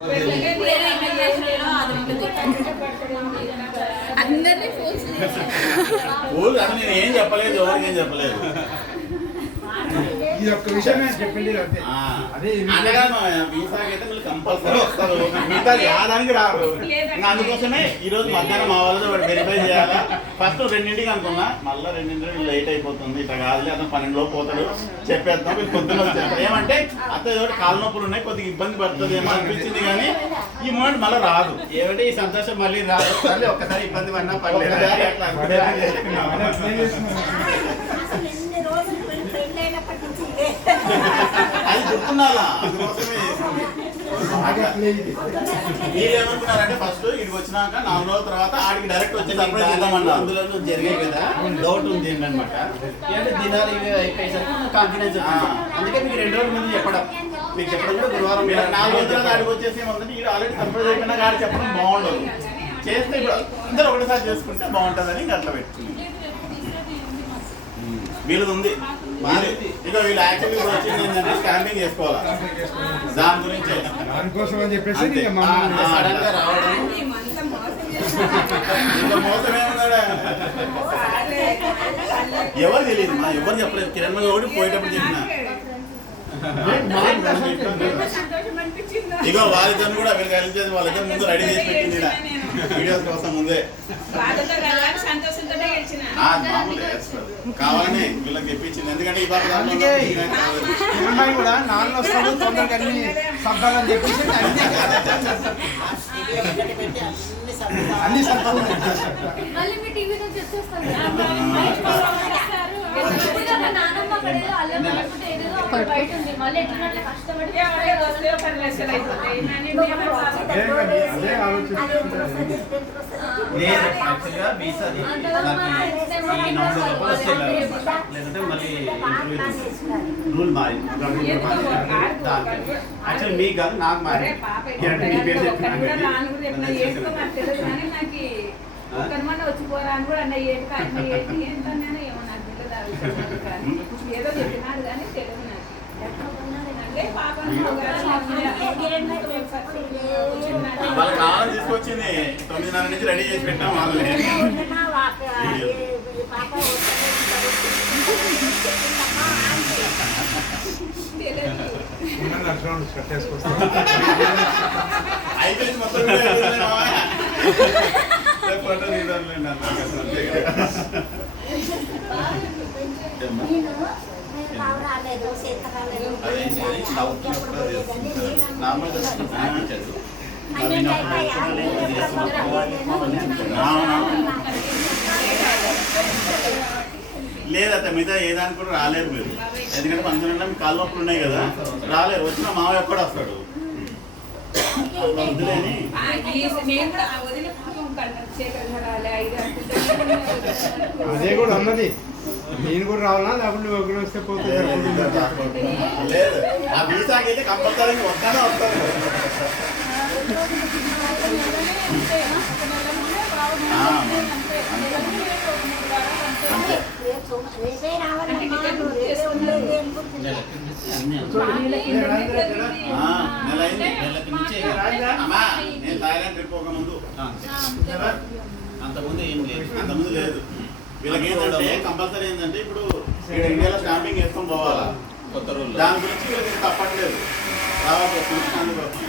అందరినీ ఫోన్ అని నేను ఏం చెప్పలేదు, ఎవరికి ఏం చెప్పలేదు. ఇది ఒక్క విషయం చెప్పింది అదే వీసాకి అయితే మీరు కంపల్సరీ వస్తారు, మిగతా యాదానికి రారు. అందుకోసమే ఈ రోజు మధ్యాహ్నం మా వాళ్ళతో వెరిఫై చేయాలా. ఫస్ట్ 2ంటికి అనుకున్నా, మళ్ళీ 2 లేట్ అయిపోతుంది, ఇట్లా కాదులే అతను 12 పోతాడు చెప్పేద్దాం. మీరు పొద్దున్న వచ్చారు ఏమంటే అత్తయ్య కాలు నొప్పులు ఉన్నాయి, కొద్దిగా ఇబ్బంది పడుతుంది ఏమో అనిపించింది, కానీ ఈ మూమెంట్ మళ్ళీ రాదు. ఏమిటి ఈ సంతోషం మళ్ళీ రాదు. ఒక్కసారి ఇబ్బంది పడినా పర్లేదు. అది గుర్తున్నారా, అందుకోసమే మీరేమనుకున్నారంటే ఫస్ట్ ఇక్కడికి వచ్చినాక 4 రోజుల తర్వాత ఆడికి డైరెక్ట్ వచ్చి సర్ప్రైజ్ చేద్దామన్నా. అందులో జరిగాయి కదా, డౌట్ ఉంది ఏంటనమాట. అంటే దినాలు ఇవి అయిపోయేసరికి కాన్ఫిడెన్స్ అందుకే మీకు 2 రోజుల ముందు చెప్పడం. మీకు చెప్పడం కూడా గురువారం 4 రోజుల తర్వాత ఆడికి వచ్చేసి ఏమంటే ఇక్కడ ఆల్రెడీ సర్ప్రైజ్ అయిపోయినా ఆడికి చెప్పడం బాగుండదు. చేస్తే ఇప్పుడు అందరూ ఒకటిసారి చేసుకుంటే బాగుంటుందని ఇంకా అట్లా పెట్టుకుంది. వీళ్ళది ఉంది ఇక వీళ్ళు యాక్చువల్లీ వచ్చింది ఏంటంటే స్టాంపింగ్ చేసుకోవాలి, దాని గురించి దానికోసం అని చెప్పేసి సడన్ గా రావడం. ఇంకా మోసం ఏమన్నాడా ఎవరు తెలియదు, మా ఎవరు చెప్పలేదు. కిరణ్ ఒకటి పోయేటప్పుడు చెప్పిన ఇగో వాళ్ళిద్దరు కూడా వీళ్ళకి హెల్ప్ చేసి వాళ్ళిద్దరు ముందు రెడీ చేసి పెట్టింది వీడియోస్ కోసం ముందే. కావాలని వీళ్ళకి చెప్పించింది, ఎందుకంటే ఈ బాగా కూడా నాన్న వస్తాడు తొందరగా అన్ని శబ్దాలని చెప్పేసి అన్ని శబ్దాలు అదే ఆలోచిస్తుంది. లేదంటే మళ్ళీ రూల్ మారింది. యాక్చువల్లీ మీకు కాదు నాకు మారింది. వచ్చిపోరా అని కూడా అన్న ఏదో చెప్పినాడు కానీ తెలియదు వాళ్ళ కాలం తీసుకొచ్చింది. 9:30 నుంచి రెడీ చేసి పెట్టాం వాళ్ళని. అయిపోయింది మొత్తం ఫోటో తీద్దాంలేండి లేదట మిగతా ఏదానికి కూడా రాలేరు మీరు, ఎందుకంటే ఫంక్షన్ అంటే మీకు కాళ్ళు నొప్పులు ఉన్నాయి కదా, రాలేరు. వచ్చిన మావ ఎక్కడ వస్తాడు వద్దులేని అదే కూడా అన్నది. నేను కూడా రావాలా లేకపోతే ఒకరు వస్తే పోతే లేదు. ఆ వీసాకి అయితే కంపల్సరీ వస్తానే వస్తాను. అమ్మా నేను థాయిలాండ్ ట్రిప్ ఒక ముందు అంతకుముందు ఏం లేదు, అంతకుముందు లేదు. వీళ్ళకి ఏంటంటే కంపల్సరీ ఏంటంటే ఇప్పుడు ఇండియాలో స్టాంపింగ్ వేసుకొని పోవాలా, కొత్త రూల్. దాని గురించి వీళ్ళకి తప్పట్లేదు, రావాల్సి వస్తుంది. అందుకోసం